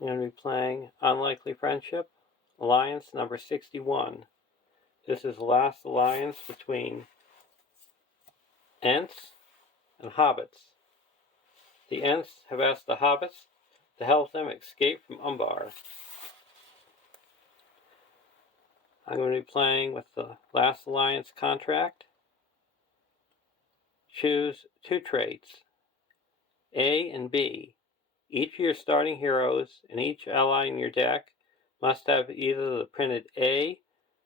I'm going to be playing Unlikely Friendship, Alliance number 61. This is the last alliance between Ents and Hobbits. The Ents have asked the Hobbits to help them escape from Umbar. I'm going to be playing with the last alliance contract. Choose two traits, A and B. Each of your starting heroes and each ally in your deck must have either the printed A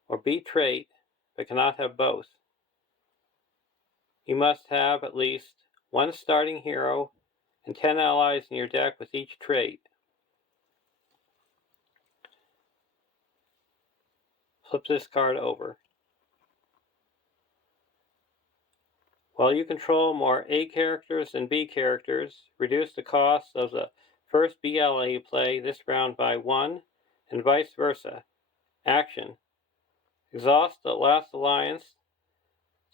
or B trait, but cannot have both. You must have at least one starting hero and 10 allies in your deck with each trait. Flip this card over. While you control more A characters than B characters, reduce the cost of the first B ally you play this round by 1, and vice versa. Action. Exhaust the last alliance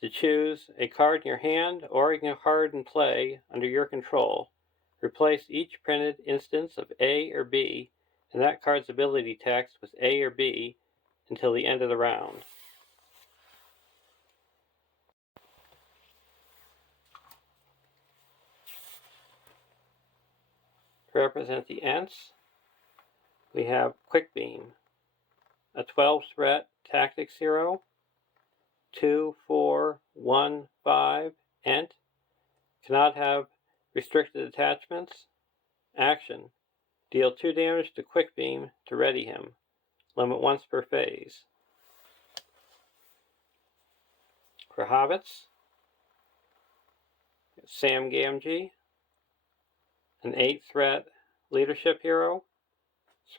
to choose a card in your hand or a card in play under your control. Replace each printed instance of A or B and that card's ability text with A or B until the end of the round. To represent the Ents, we have Quick Beam, a 12-threat tactics hero, 2/4/1/5 Ent, cannot have restricted attachments. Action. Deal 2 damage to Quick Beam to ready him. Limit once per phase. For Hobbits, Sam Gamgee, an 8-threat leadership hero,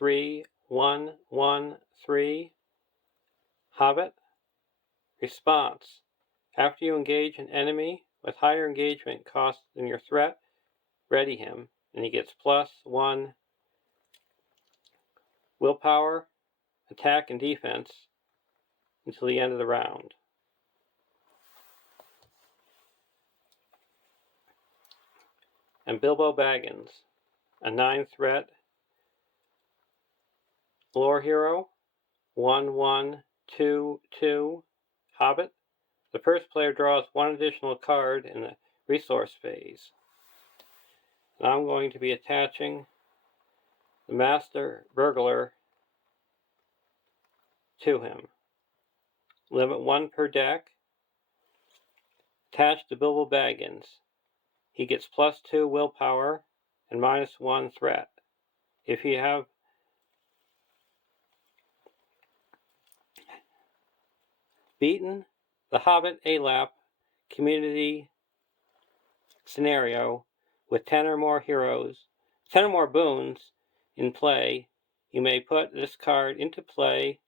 3/1/1/3 Hobbit. Response. After you engage an enemy with higher engagement cost than your threat, ready him, and he gets +1 willpower, attack, and defense until the end of the round. And Bilbo Baggins, a 9-threat lore hero, 1/1/2/2 Hobbit. The first player draws 1 additional card in the resource phase. And I'm going to be attaching the Master Burglar to him. Limit 1 per deck. Attached to Bilbo Baggins. He gets +2 willpower and -1 threat. If you have beaten the Hobbit ALAP community scenario with 10 or more boons in play, you may put this card into play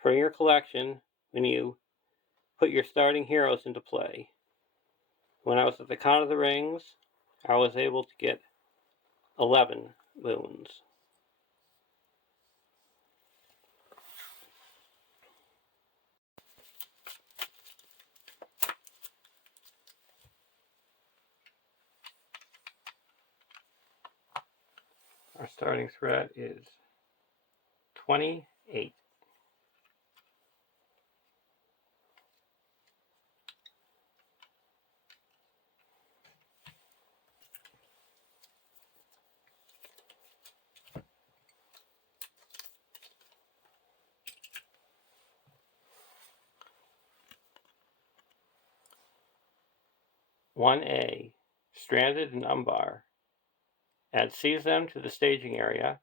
from your collection when you put your starting heroes into play. When I was at the Con of the Rings, I was able to get 11 boons. Our starting threat is 28. (1A) Stranded in Umbar. Add Seize Them to the staging area.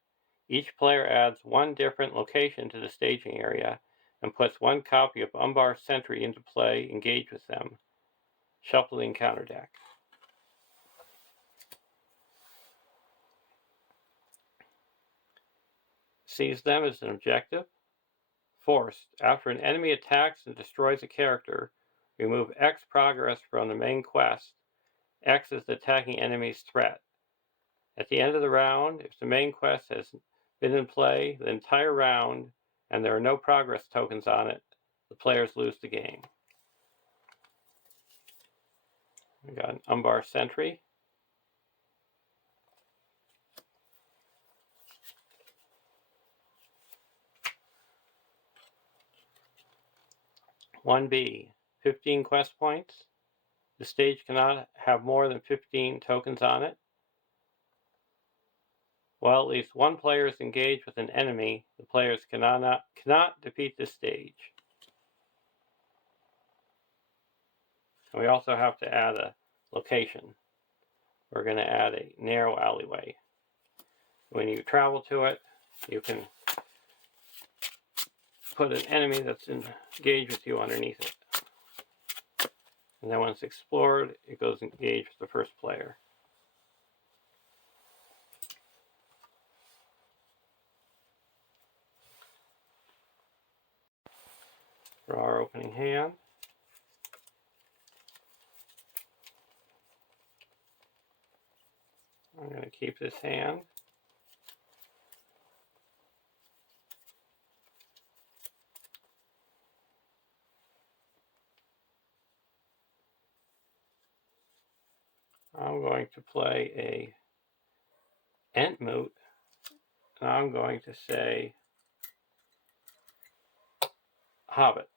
Each player adds 1 different location to the staging area and puts 1 copy of Umbar Sentry into play. Engage with them. Shuffling counter deck. Seize Them is an objective. Forced. After an enemy attacks and destroys a character, remove X progress from the main quest. X is the attacking enemy's threat. At the end of the round, if the main quest has been in play the entire round and there are no progress tokens on it, the players lose the game. We got an Umbar Sentry. 1B, 15 quest points. The stage cannot have more than 15 tokens on it. While at least one player is engaged with an enemy, the players cannot defeat this stage. And we also have to add a location. We're going to add a narrow alleyway. When you travel to it, you can put an enemy that's engaged with you underneath it. And then when it's explored, it goes engaged with the first player. Draw our opening hand. I'm going to keep this hand. I'm going to play a Ent moot, and I'm going to say Hobbit.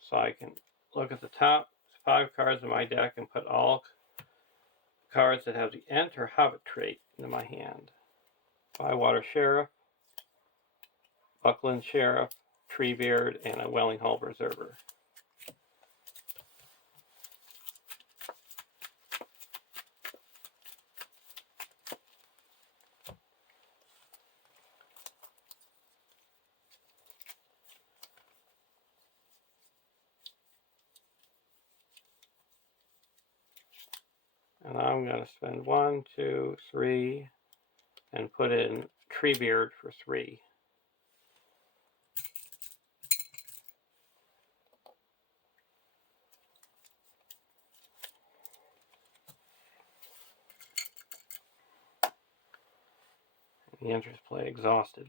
So I can look at the top 5 cards in my deck and put all cards that have the Ent or Hobbit trait into my hand. Bywater Sheriff, Buckland Sheriff, Treebeard, and a Welling Hall Preserver. And I'm going to spend 1, 2, 3, and put in Treebeard for 3. The enters play Exhausted.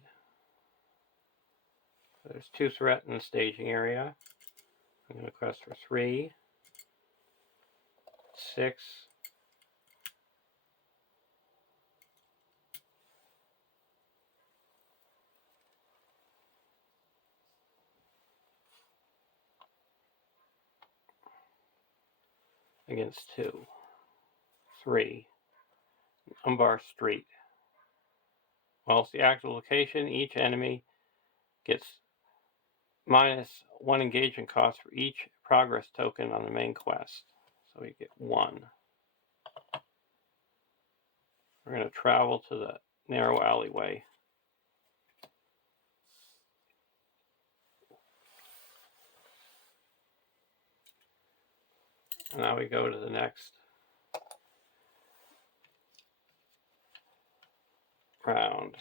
There's 2 threat in the staging area. I'm going to quest for 3, 6, against 2, 3, Umbar Street. While it's the active location, each enemy gets minus 1 engagement cost for each progress token on the main quest. So we get 1. We're going to travel to the narrow alleyway. And now we go to the next round.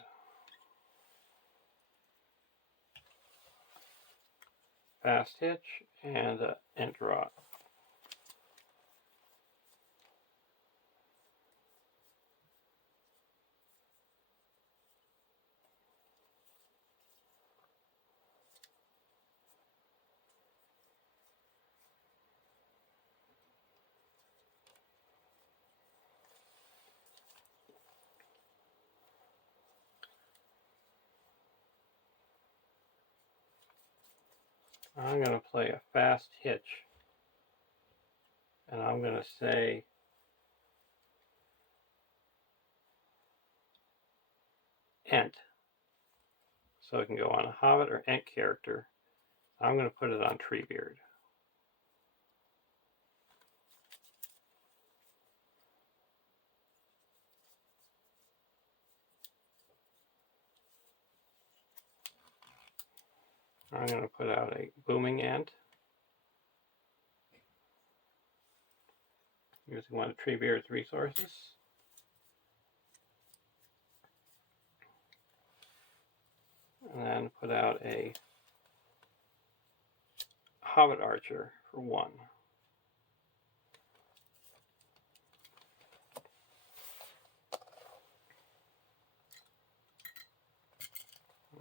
Fast hitch and Ent draw. I'm going to play a fast hitch. And I'm going to say Ent. So it can go on a Hobbit or Ent character. I'm going to put it on Treebeard. I'm going to put out a Booming Ent, using one of Treebeard's resources. And then put out a Hobbit Archer for 1.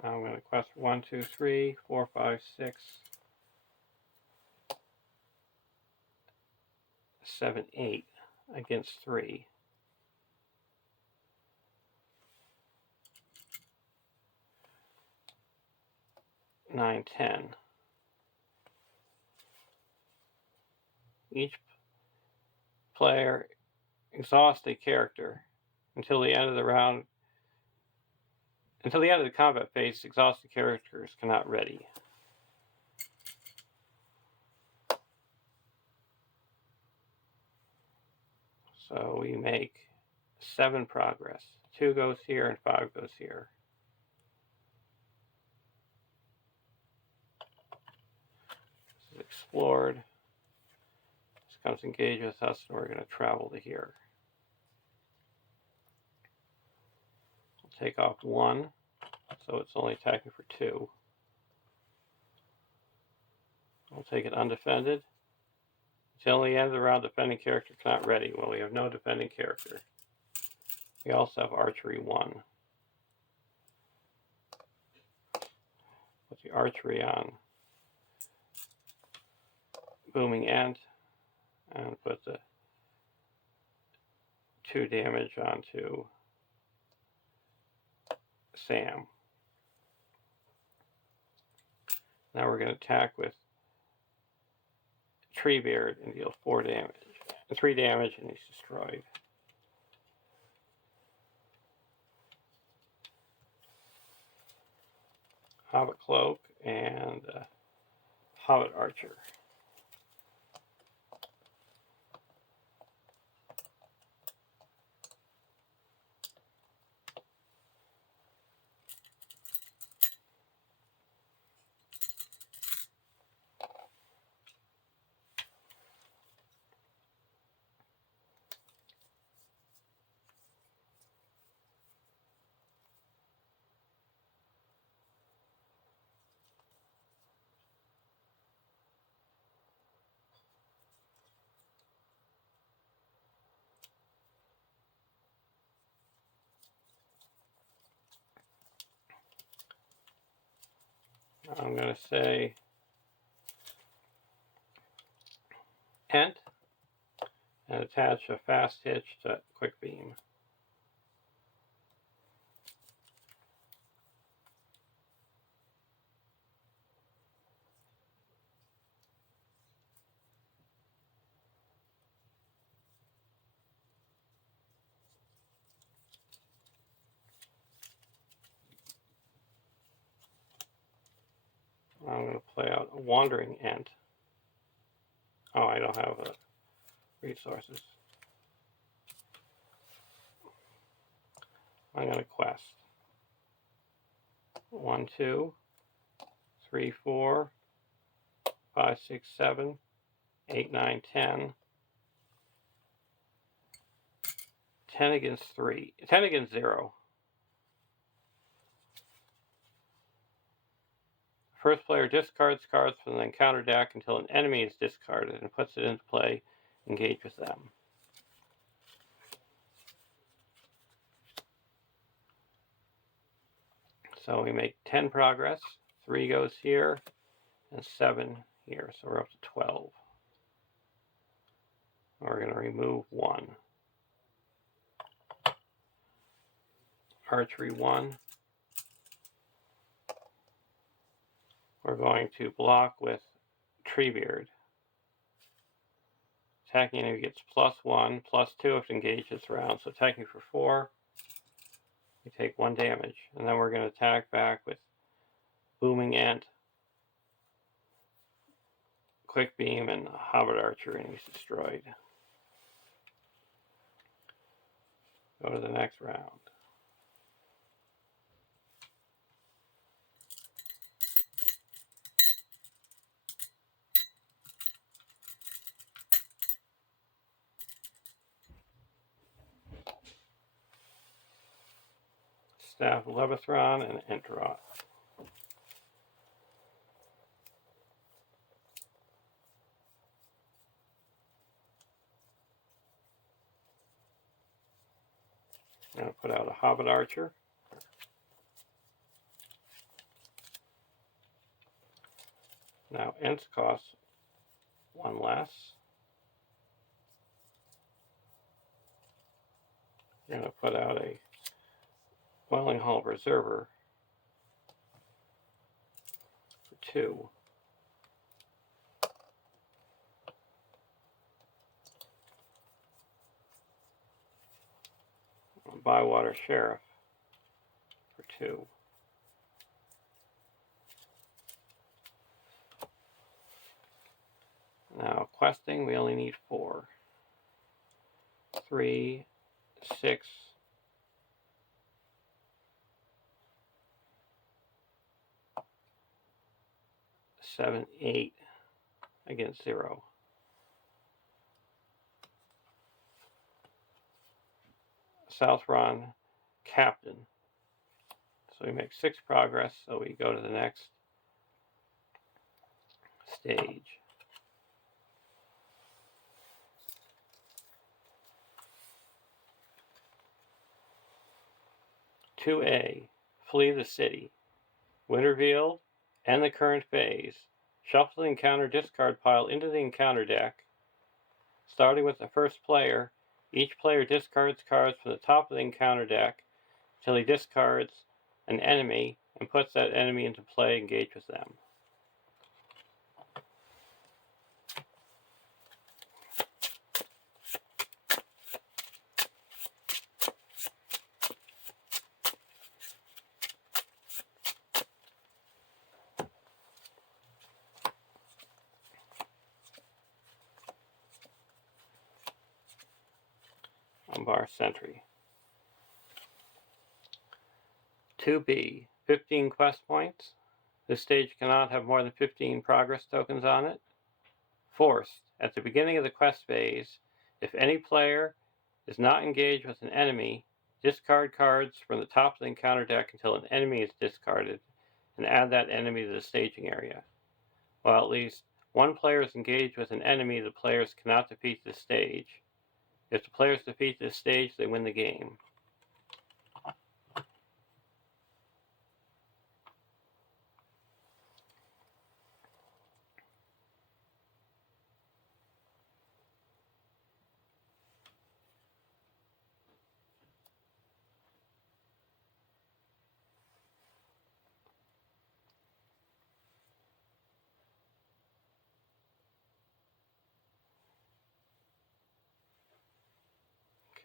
I'm going to quest 1, 2, 3, 4, 5, 6, 7, 8 against 3. 9, 10. Each player exhausts a character until the end of the round. Until the end of the combat phase, exhausted characters cannot ready. So we make 7 progress. 2 goes here and 5 goes here. This is explored. This comes engage with us, and we're going to travel to here. We'll take off 1, so it's only attacking for 2. We'll take it undefended. Until the end of the round, defending character cannot ready. Well, we have no defending character. We also have archery 1. Put the archery on booming ant, and put the 2 damage onto Sam. Now we're going to attack with Treebeard and deal 4 damage. 3 damage, and he's destroyed. Hobbit Cloak and Hobbit Archer. I'm going to say Ent and attach a fast hitch to quick beam. I'm going to play out a wandering Ent. Oh, I don't have resources. I'm going to quest 1, 2, 3, 4, 5, 6, 7, 8, 9, 10. 10 against 3. 10 against 0. First player discards cards from the encounter deck until an enemy is discarded and puts it into play. Engage with them. So we make 10 progress. 3 goes here and 7 here. So we're up to 12. We're going to remove 1. Archery 1. We're going to block with Treebeard. Attacking enemy gets +1, +2 if engaged this round. So attacking for 4, we take 1 damage. And then we're going to attack back with Booming Ant, Quick Beam, and Hobbit Archer, and he's destroyed. Go to the next round. Staff Levithron and Enteroth. I'm going to put out a Hobbit Archer. Now Ents cost 1 less. I'm going to put out a Boiling Hall Preserver. 2. Bywater Sheriff for 2. Now, questing, we only need 4. 3, 6, 7, 8 against 0. South Run Captain. So we make 6 progress, so we go to the next stage. "2A. Flee the city. When revealed, end the current phase. Shuffle the encounter discard pile into the encounter deck. Starting with the first player, each player discards cards from the top of the encounter deck until he discards an enemy and puts that enemy into play, engage with them." Umbar Sentry. 2B. 15 quest points. This stage cannot have more than 15 progress tokens on it. Forced. At the beginning of the quest phase, if any player is not engaged with an enemy, discard cards from the top of the encounter deck until an enemy is discarded, and add that enemy to the staging area. While at least one player is engaged with an enemy, the players cannot defeat this stage. If the players defeat this stage, they win the game.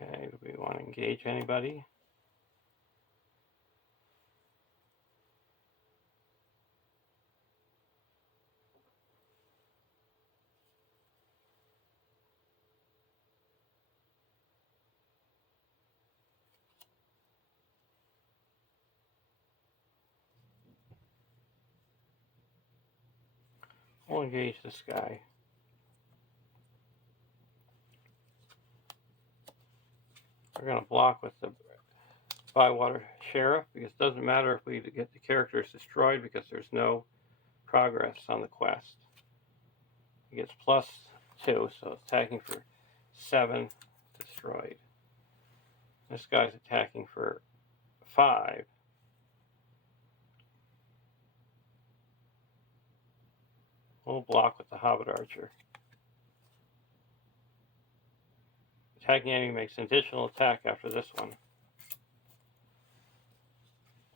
Okay, do we want to engage anybody? We'll engage this guy. We're going to block with the Bywater Sheriff, because it doesn't matter if we get the characters destroyed because there's no progress on the quest. He gets +2, so it's attacking for 7, destroyed. This guy's attacking for 5. We'll block with the Hobbit Archer. Attacking enemy makes an additional attack after this one.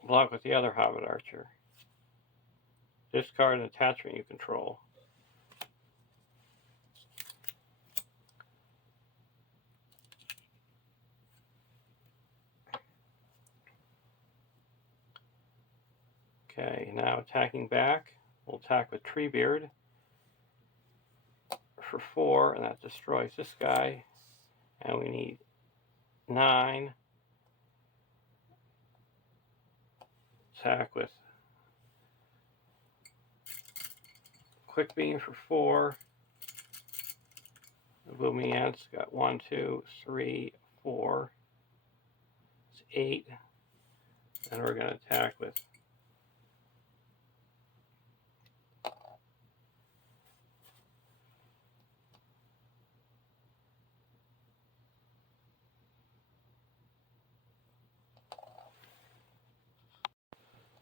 Block with the other Hobbit Archer. Discard an attachment you control. Okay, now attacking back. We'll attack with Treebeard for 4, and that destroys this guy. And we need 9. Attack with Quick Beam for 4. The Booming Ants got 1, 2, 3, 4. It's 8. And we're going to attack with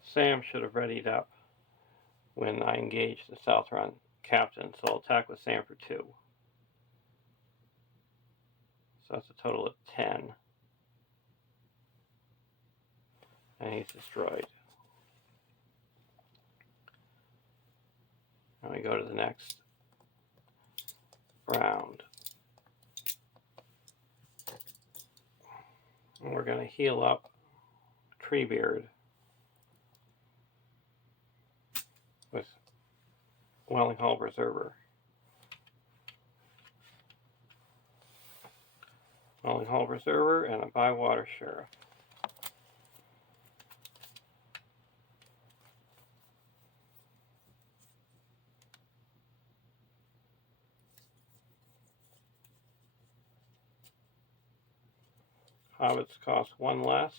Sam. Should have readied up when I engaged the South Run Captain, so I'll attack with Sam for 2. So that's a total of 10. And he's destroyed. And we go to the next round. And we're going to heal up Treebeard with Welling Hall Preserver. Welling Hall Preserver and a Bywater Sheriff. Hobbits cost 1 less.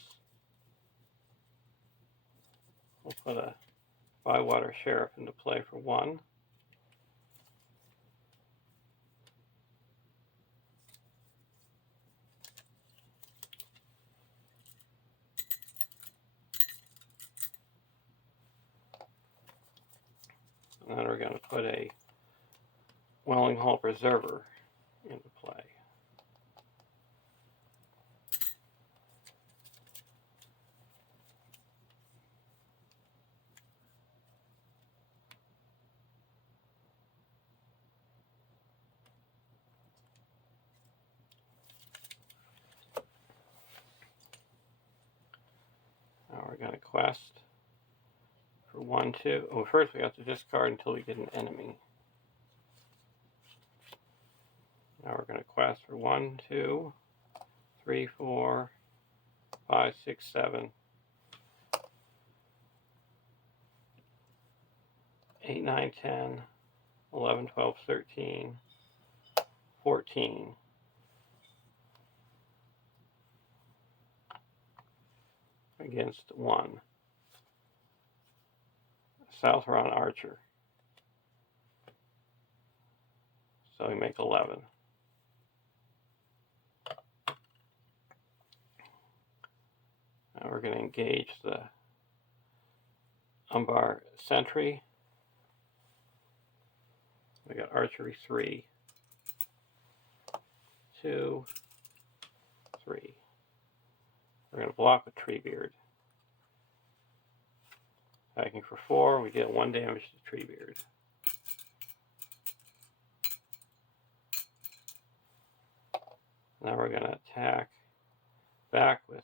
We'll put a Bywater Sheriff into play for 1. And then we're going to put a Welling Hall Preserver into play. Now we're going to quest for 1, 2. Oh, first we have to discard until we get an enemy. Now we're going to quest for 1, 2, 3, 4, 5, 6, 7, 8, 9, 10, 11, 12, 13, 14. Against 1. Southron Archer. So we make 11. Now we're going to engage the Umbar Sentry. We got Archery 3, 2, 3. We're going to block with Treebeard. Attacking for 4, we deal 1 damage to Treebeard. Now we're going to attack back with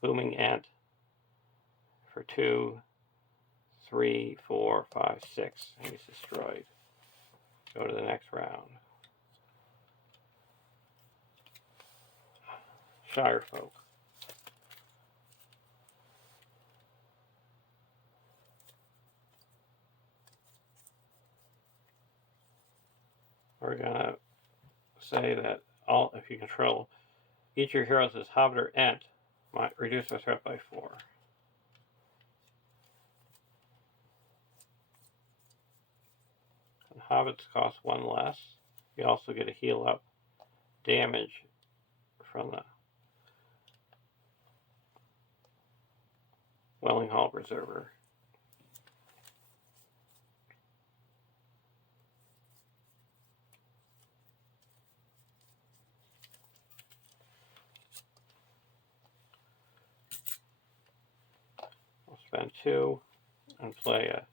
Booming Ent for 2, 3, 4, 5, 6. He's destroyed. Go to the next round. Shirefolk. We're going to say that if you control each of your heroes as Hobbit or Ent, might reduce their threat by 4. And Hobbits cost 1 less. You also get a heal up damage from the Welling Hall Preserver. We'll spend 2 and play a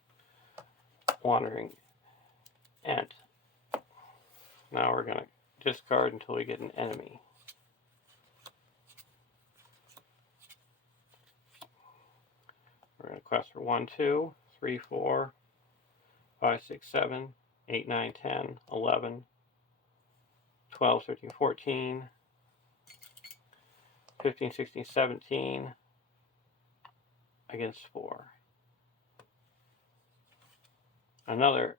Wandering Ent. Now we're going to discard until we get an enemy. We're going to quest for 1, 2, 3, 4, 5, 6, 7, 8, 9, 10, 11, 12, 13, 14, 15, 16, 17 against 4. Another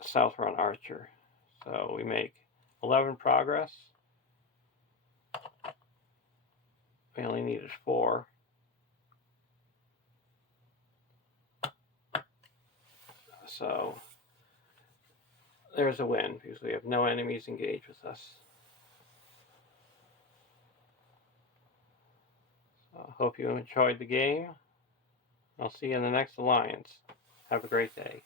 Southron Archer. So we make 11 progress. We only needed 4. So there's a win because we have no enemies engaged with us. So hope you enjoyed the game. I'll see you in the next alliance. Have a great day.